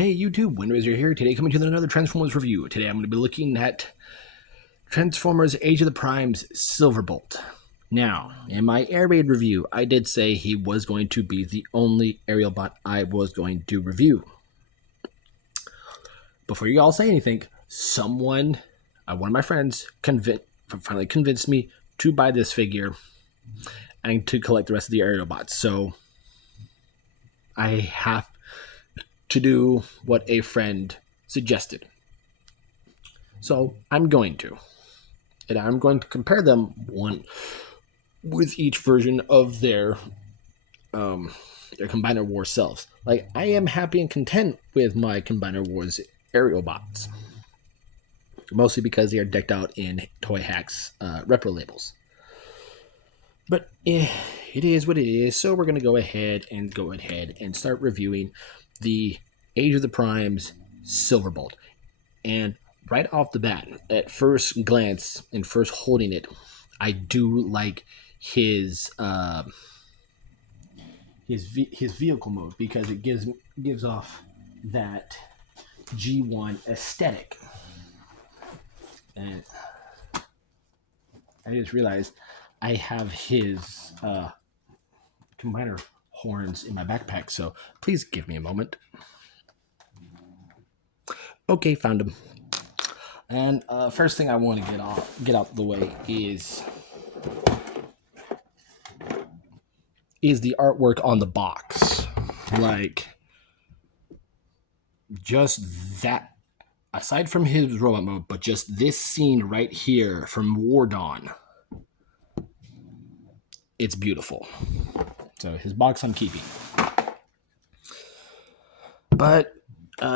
Hey YouTube, Windraiser here. Today coming to another Transformers review. Today I'm going to be looking at Transformers Age of the Prime's Silverbolt. Now, in my air raid review, I did say he was going to be the only aerial bot I was going to review. Before you all say anything, one of my friends, finally convinced me to buy this figure and to collect the rest of the aerial bots. So, I have to do what a friend suggested. So I'm going to. And I'm going to compare them one with each version of their Combiner Wars selves. Like, I am happy and content with my Combiner Wars aerial bots. Mostly because they are decked out in Toy Hacks repro labels. But it is what it is. So we're going to go ahead and start reviewing the Age of the Prime's Silverbolt. And right off the bat, at first glance and first holding it, I do like his vehicle mode because it gives off that G1 aesthetic. And I just realized I have his combiner horns in my backpack, so please give me a moment. Okay, found him. And first thing I want to get out the way is the artwork on the box. Like, just that, aside from his robot mode, but just this scene right here from War Dawn. It's beautiful. So his box I'm keeping. But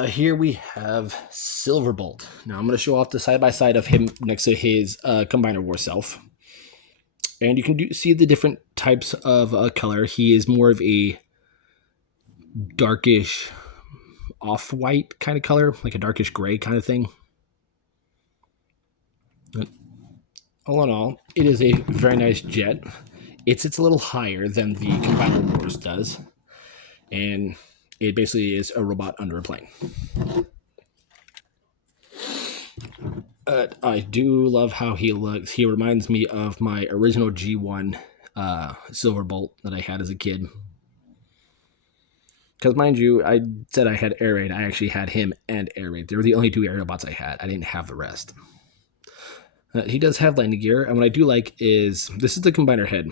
here we have Silverbolt. Now I'm going to show off the side-by-side of him next to his Combiner War self. And you can see the different types of color. He is more of a darkish off-white kind of color, like a darkish gray kind of thing. But all in all, it is a very nice jet. It sits a little higher than the Combiner Wars does. And it basically is a robot under a plane. I do love how he looks. He reminds me of my original G1 Silverbolt that I had as a kid. Because mind you, I said I had Air Raid. I actually had him and Air Raid. They were the only two aerial bots I had. I didn't have the rest. He does have landing gear. And what I do like is, this is the combiner head.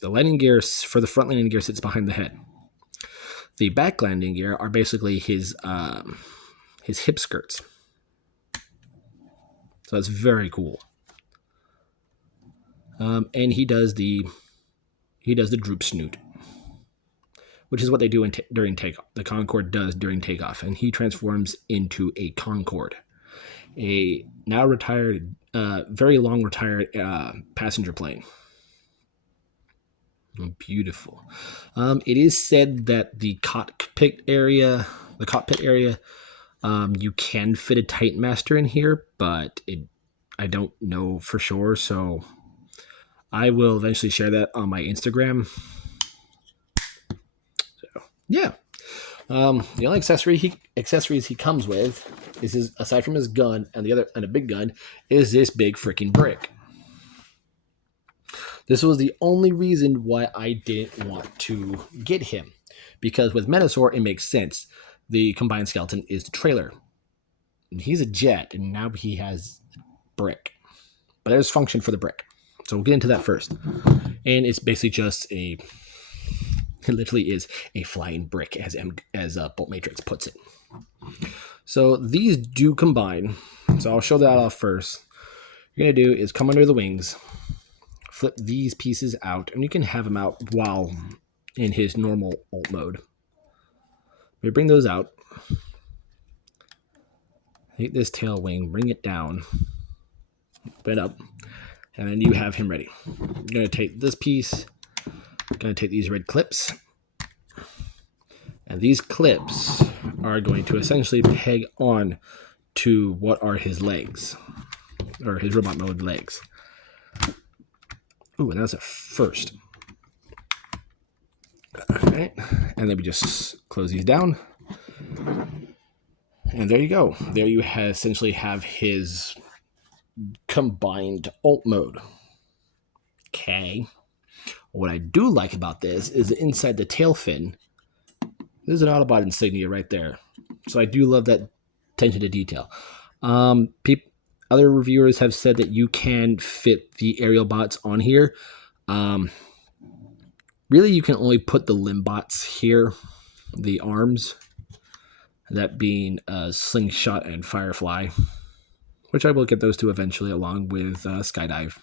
The landing gear for the front landing gear sits behind the head. The back landing gear are basically his hip skirts. So that's very cool. And he does the droop snoot, which is what they do during takeoff. The Concorde does during takeoff, and he transforms into a Concorde, a now retired, very long retired passenger plane. Beautiful. It is said that the cockpit area, you can fit a Titan Master in here, but I don't know for sure. So I will eventually share that on my Instagram. So yeah, the only accessories he comes with is aside from his gun and a big gun, is this big freaking brick. This was the only reason why I didn't want to get him, because with Menasor, it makes sense. The combined skeleton is the trailer. He's a jet, and now he has brick. But there's function for the brick. So we'll get into that first. And it's basically just it literally is a flying brick, as Bolt Matrix puts it. So these do combine. So I'll show that off first. What you're going to do is come under the wings, flip these pieces out, and you can have them out while in his normal alt mode. We bring those out. Take this tail wing, bring it down, open it up, and then you have him ready. You're going to take this piece, going to take these red clips, and these clips are going to essentially peg on to what are his legs, or his robot mode legs. Ooh, and that's a first. All right, and then we just close these down. And there you go. There you essentially have his combined alt mode. Okay. What I do like about this is inside the tail fin, there's an Autobot insignia right there. So I do love that attention to detail. Other reviewers have said that you can fit the aerial bots on here. Really, you can only put the limb bots here, the arms, that being Slingshot and Firefly, which I will get those two eventually along with Skydive.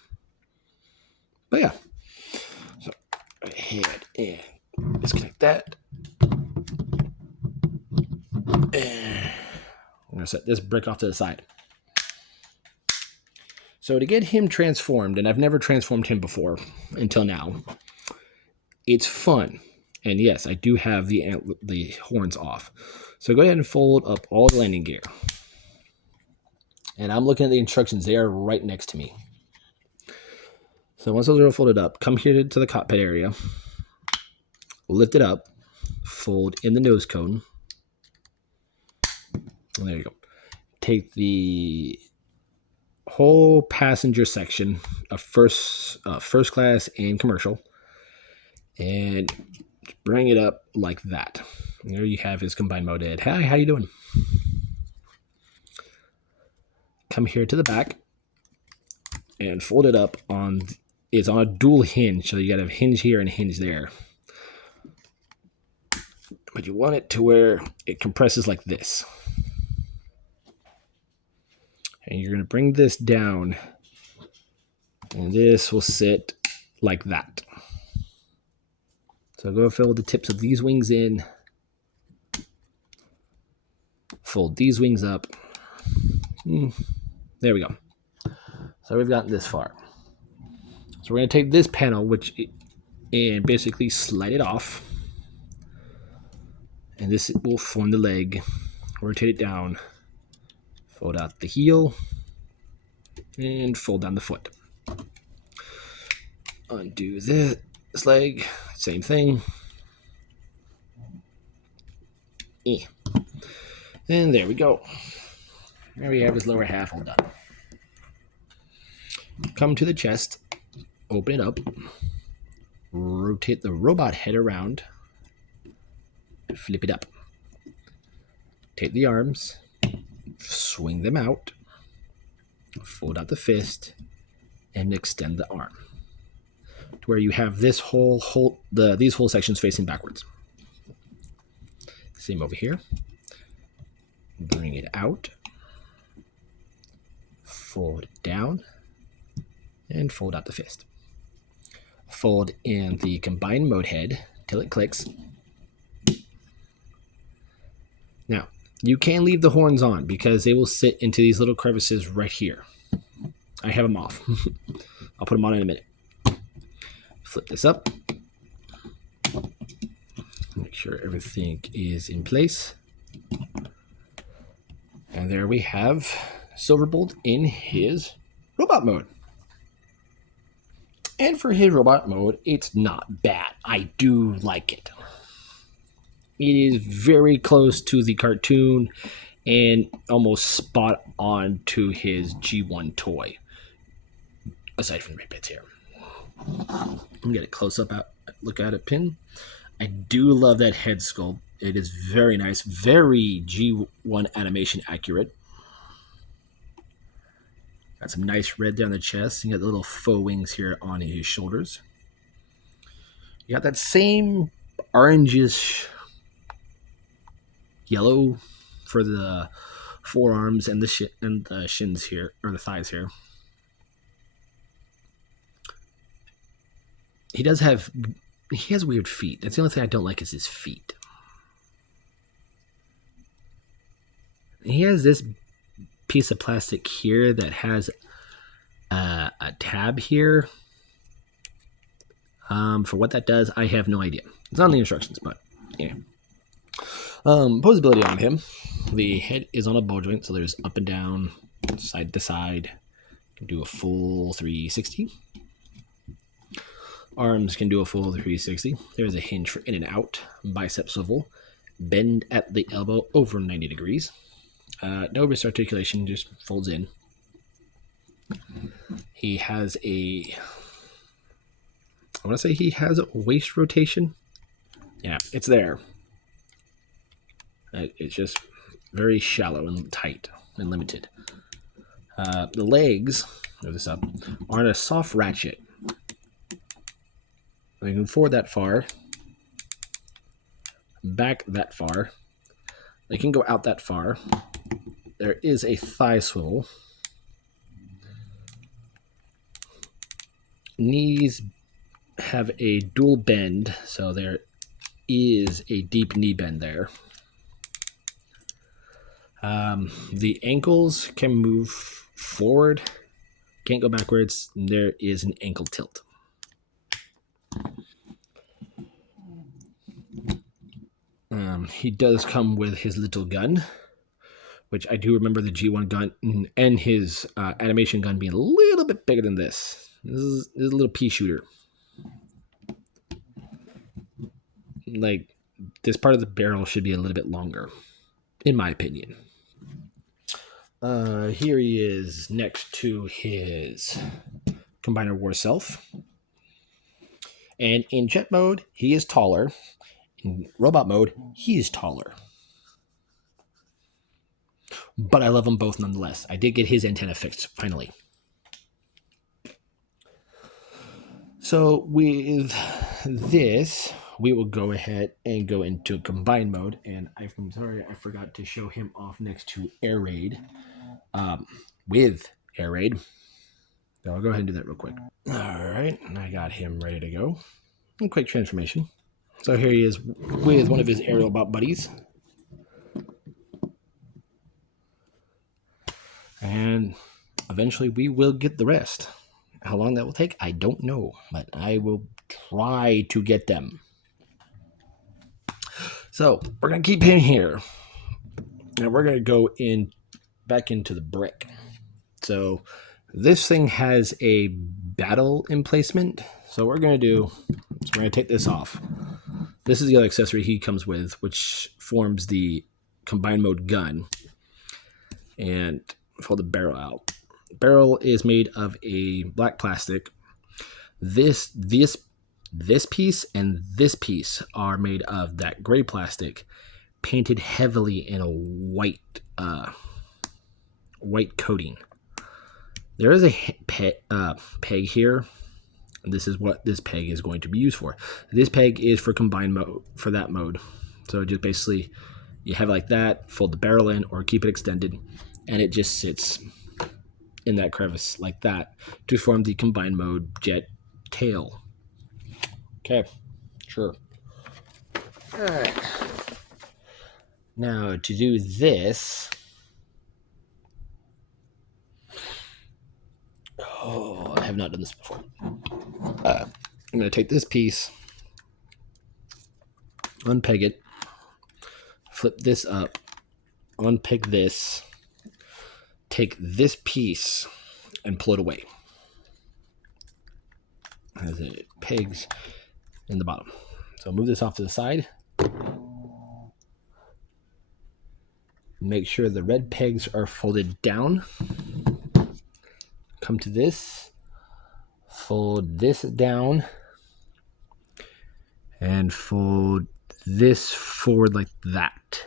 But yeah, so go ahead and disconnect that. And I'm going to set this brick off to the side. So to get him transformed, and I've never transformed him before until now, it's fun. And yes, I do have the horns off. So go ahead and fold up all the landing gear. And I'm looking at the instructions. They are right next to me. So once those are folded up, come here to the cockpit area. Lift it up. Fold in the nose cone. And there you go. Take the whole passenger section of first class and commercial, and bring it up like that. And there you have his combined mode head. Hi, how you doing? Come here to the back and fold it up on. It's on a dual hinge, so you got a hinge here and a hinge there. But you want it to where it compresses like this. And you're going to bring this down, and this will sit like that. So go fold the tips of these wings in, fold these wings up. There we go. So we've gotten this far. So we're going to take this panel, and basically slide it off. And this will form the leg. Rotate it down. Fold out the heel. And fold down the foot. Undo this leg. Same thing. And there we go. There we have his lower half all done. Come to the chest. Open it up. Rotate the robot head around. Flip it up. Take the arms. Swing them out. Fold out the fist. And extend the arm. To where you have this these whole sections facing backwards. Same over here. Bring it out. Fold it down. And fold out the fist. Fold in the combined mode head till it clicks. Now, you can leave the horns on because they will sit into these little crevices right here. I have them off. I'll put them on in a minute. Flip this up. Make sure everything is in place. And there we have Sliverbolt in his robot mode. And for his robot mode, it's not bad. I do like it. It is very close to the cartoon and almost spot on to his G1 toy. Aside from the red bits here. I'm get a close up look at it, pin. I do love that head sculpt. It is very nice, very G1 animation accurate. Got some nice red down the chest. You got the little faux wings here on his shoulders. You got that same orangish yellow for the forearms and the shins here, or the thighs here. He has weird feet. That's the only thing I don't like is his feet. He has this piece of plastic here that has a tab here. For what that does, I have no idea. It's not in the instructions, but yeah. Posability on him. The head is on a ball joint, so there's up and down, side to side. Can do a full 360. Arms can do a full 360. There's a hinge for in and out. Bicep swivel. Bend at the elbow over 90 degrees. No wrist articulation, just folds in. He has I want to say he has a waist rotation. Yeah, it's there. It's just very shallow and tight and limited. The legs, move this up, are on a soft ratchet. We can forward that far, back that far. They can go out that far. There is a thigh swivel. Knees have a dual bend, so there is a deep knee bend there. The ankles can move forward, can't go backwards. There is an ankle tilt. He does come with his little gun, which I do remember the G1 gun and his animation gun being a little bit bigger than this. This is a little pea shooter. Like, this part of the barrel should be a little bit longer, in my opinion. Here he is next to his Combiner War self. And in jet mode, he is taller. In robot mode, he is taller. But I love them both nonetheless. I did get his antenna fixed, finally. So with this, we will go ahead and go into combine mode. And I'm sorry, I forgot to show him off next to Air Raid. With Air Raid. So I'll go ahead and do that real quick. All right, I got him ready to go. And quick transformation. So here he is with one of his aerial bot buddies. And eventually we will get the rest. How long that will take, I don't know, but I will try to get them. So we're going to keep him here. And we're going to go back into the brick. So this thing has a battle emplacement. So what we're going to do is we're going to take this off. This is the other accessory he comes with, which forms the combined mode gun. And fold the barrel out. Barrel is made of a black plastic. This piece and this piece are made of that gray plastic, painted heavily in a white coating. There is a peg here. This is what this peg is going to be used for. This peg is for combined mode, for that mode. So just basically, you have it like that, fold the barrel in, or keep it extended, and it just sits in that crevice like that to form the combined mode jet tail. Okay, sure. All right. Now to do this, I have not done this before. I'm going to take this piece, unpeg it, flip this up, unpeg this, take this piece, and pull it away. As it pegs in the bottom. So move this off to the side. Make sure the red pegs are folded down. Come to this, fold this down, and fold this forward like that.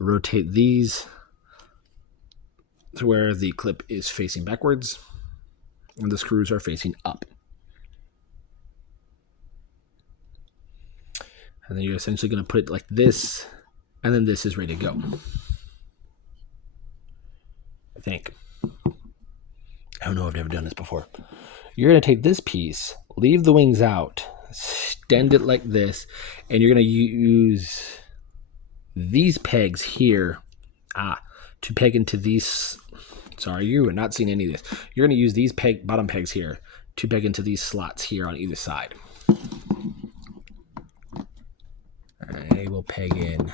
Rotate these to where the clip is facing backwards and the screws are facing up. And then you're essentially going to put it like this, and then this is ready to go. I think. I don't know, I've never done this before. You're going to take this piece, leave the wings out, extend it like this, and you're going to use these pegs here to peg into these. Sorry, you are not seeing any of this. You're going to use these bottom pegs here to peg into these slots here on either side. They will peg in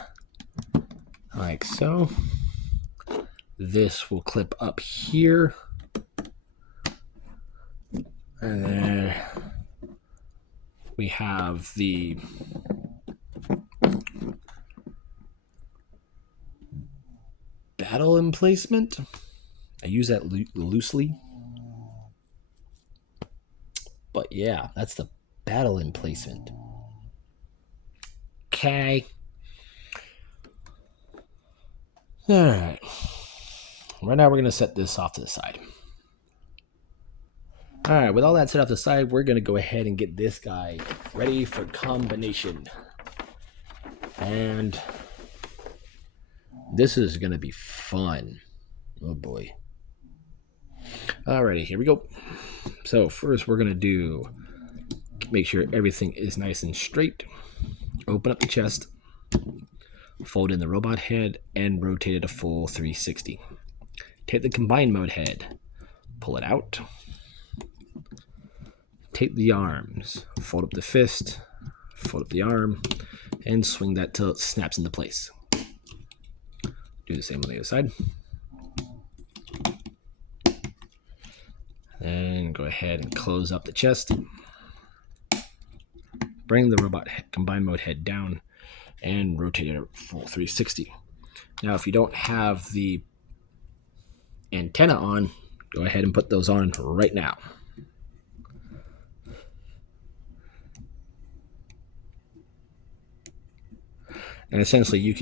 like so. This will clip up here. And then we have the battle emplacement. I use that loosely. But yeah, that's the battle emplacement. Okay. Alright. Right now we're going to set this off to the side. Alright, with all that set off to the side, we're going to go ahead and get this guy ready for combination. And this is going to be fun. Oh boy. Alrighty, here we go. So first we're going to make sure everything is nice and straight. Open up the chest. Fold in the robot head and rotate it a full 360. Take the combined mode head. Pull it out. Take the arms. Fold up the fist. Fold up the arm. And swing that till it snaps into place. Do the same on the other side. And go ahead and close up the chest. Bring the robot combined mode head down and rotate it a full 360. Now, if you don't have the antenna on, go ahead and put those on right now. And essentially, you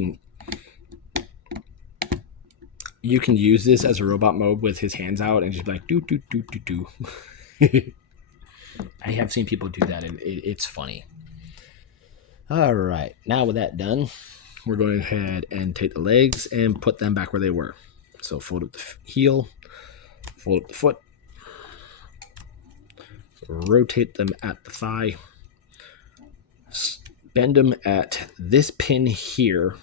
can use this as a robot mode with his hands out and just be like do do do do do. I have seen people do that, and it's funny. All right, now with that done, we're going ahead and take the legs and put them back where they were. So fold up the heel, fold up the foot, rotate them at the thigh, bend them at this pin here,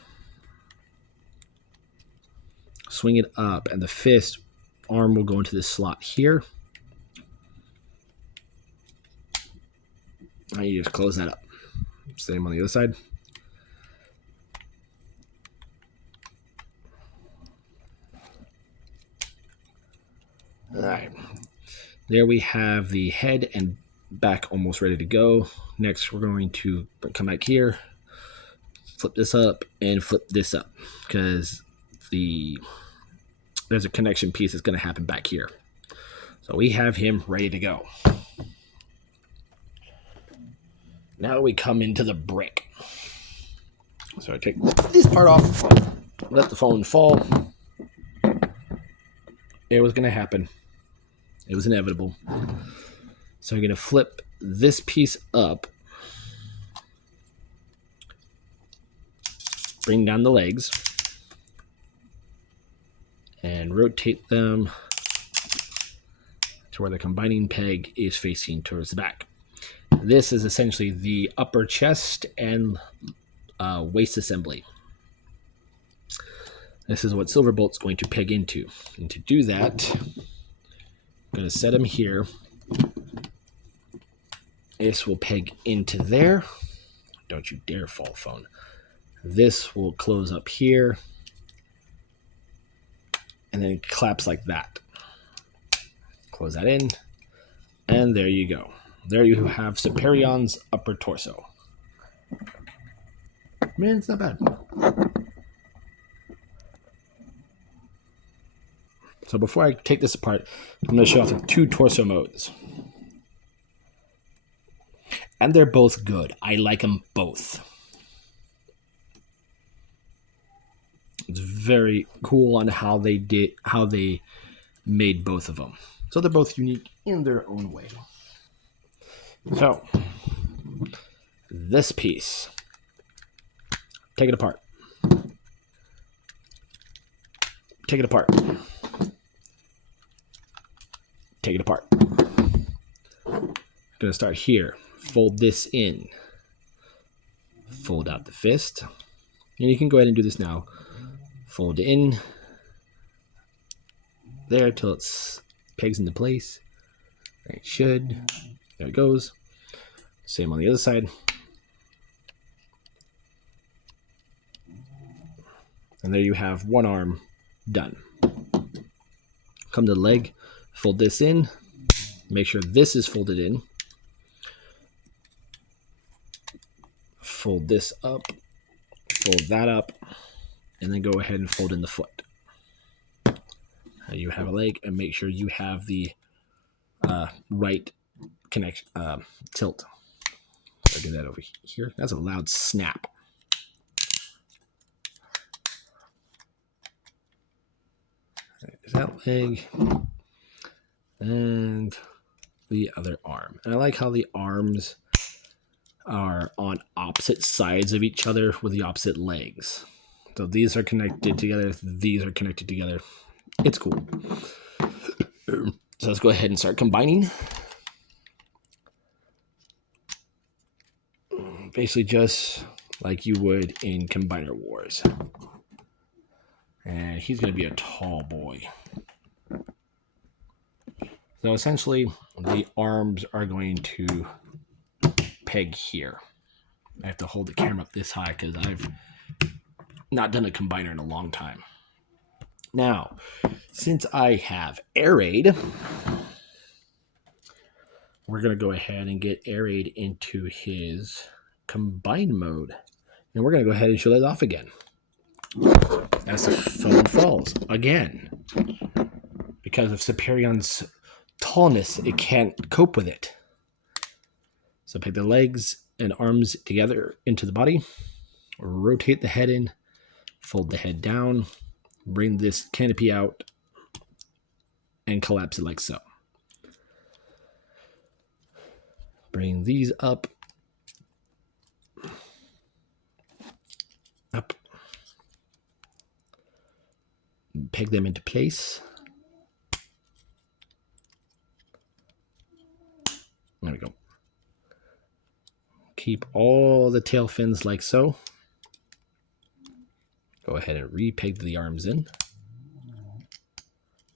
swing it up, and the fist arm will go into this slot here. And you just close that up. Same on the other side. All right. There we have the head and back almost ready to go. Next, we're going to come back here, flip this up, and flip this up because there's a connection piece that's going to happen back here. So we have him ready to go. Now we come into the brick. So I take this part off, let the phone fall. It was going to happen. It was inevitable. So I'm going to flip this piece up, bring down the legs, and rotate them to where the combining peg is facing towards the back. This is essentially the upper chest and waist assembly. This is what Sliverbolt's going to peg into. And to do that, I'm going to set him here. This will peg into there. Don't you dare fall, phone. This will close up here. And then it claps like that. Close that in. And there you go. There you have Superion's upper torso. Man, it's not bad. So before I take this apart, I'm going to show off the two torso modes. And they're both good. I like them both. It's very cool on how they made both of them. So they're both unique in their own way. So, this piece, take it apart. Take it apart. Take it apart. I'm going to start here. Fold this in. Fold out the fist. And you can go ahead and do this now. Fold in. There till it pegs into place. There it should. There it goes. Same on the other side. And there you have one arm done. Come to the leg, fold this in, make sure this is folded in. Fold this up, fold that up, and then go ahead and fold in the foot. You have a leg, and make sure you have the right connection tilt. So do that over here. That's a loud snap. There's that leg. And the other arm. And I like how the arms are on opposite sides of each other with the opposite legs. So these are connected together. These are connected together. It's cool. So let's go ahead and start combining. Basically just like you would in Combiner Wars. And he's going to be a tall boy. So essentially, the arms are going to peg here. I have to hold the camera up this high because I've not done a combiner in a long time. Now, since I have air raid, we're going to go ahead and get air raid into his combine mode. And we're going to go ahead and show that off again. As the phone falls again. Because of Superion's tallness, it can't cope with it. So peg the legs and arms together into the body, rotate the head in, fold the head down, bring this canopy out, and collapse it like so. Bring these up, peg them into place. There we go. Keep all the tail fins like so. Go ahead and repeg the arms in.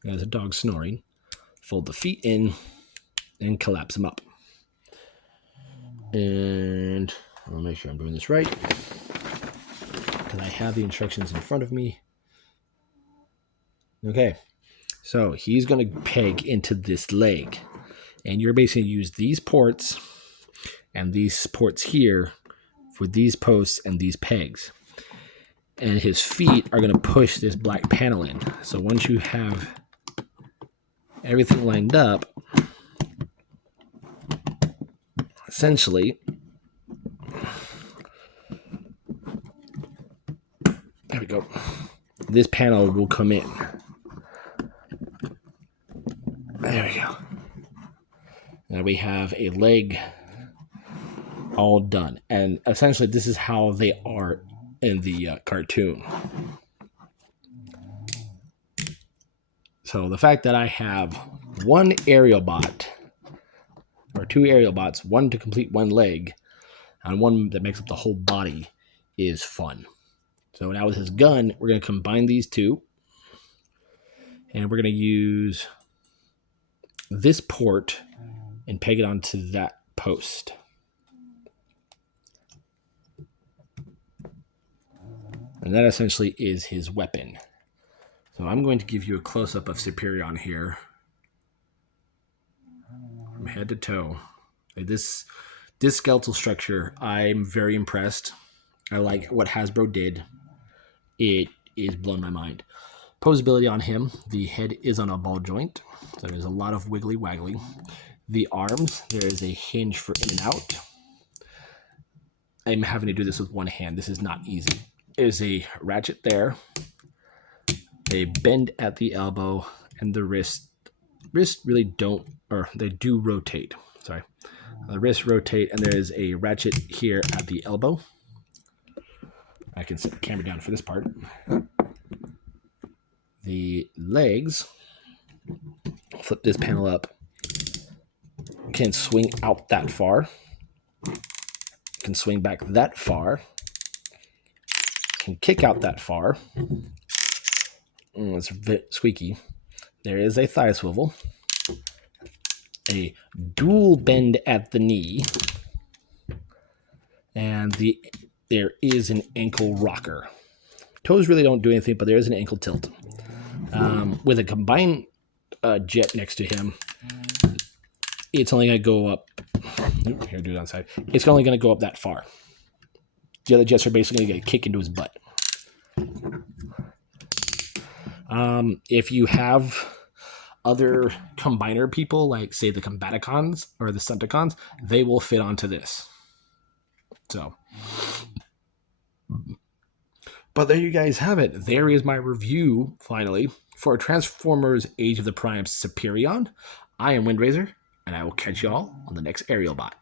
There's a dog snoring. Fold the feet in and collapse them up. And I'll make sure I'm doing this right, because I have the instructions in front of me. Okay, so he's going to peg into this leg. And you're basically going to use these ports and these ports here for these posts and these pegs. And his feet are going to push this black panel in. So once you have everything lined up, essentially, there we go, this panel will come in. There we go. Now we have a leg all done. And essentially this is how they are in the cartoon. So the fact that I have one aerial bot, or two aerial bots, one to complete one leg, and one that makes up the whole body, is fun. So now with his gun, we're going to combine these two. And we're going to use this port and peg it onto that post. And that essentially is his weapon. So I'm going to give you a close-up of Superion here. From head to toe. This skeletal structure, I'm very impressed. I like what Hasbro did. It is blown my mind. Posability on him. The head is on a ball joint. So there's a lot of wiggly waggly. The arms, there is a hinge for in and out. I'm having to do this with one hand. This is not easy. There's a ratchet there. A bend at the elbow, and the wrist really don't, or they do rotate. Sorry. The wrists rotate, and there's a ratchet here at the elbow. I can set the camera down for this part. The legs, flip this panel up, can swing out that far, can swing back that far, can kick out that far. It's a bit squeaky. There is a thigh swivel, a dual bend at the knee, and there is an ankle rocker. Toes really don't do anything, but there is an ankle tilt. With a combined jet next to him, it's only going to go up. Here, do it on side. It's only going to go up that far. The other jets are basically going to get a kick into his butt. If you have other combiner people, like say the Combaticons or the Senticons, they will fit onto this. So, but there you guys have it. There is my review, finally, for Transformers Age of the Primes Superion. I am Windrazor, and I will catch you all on the next Aerial Bot.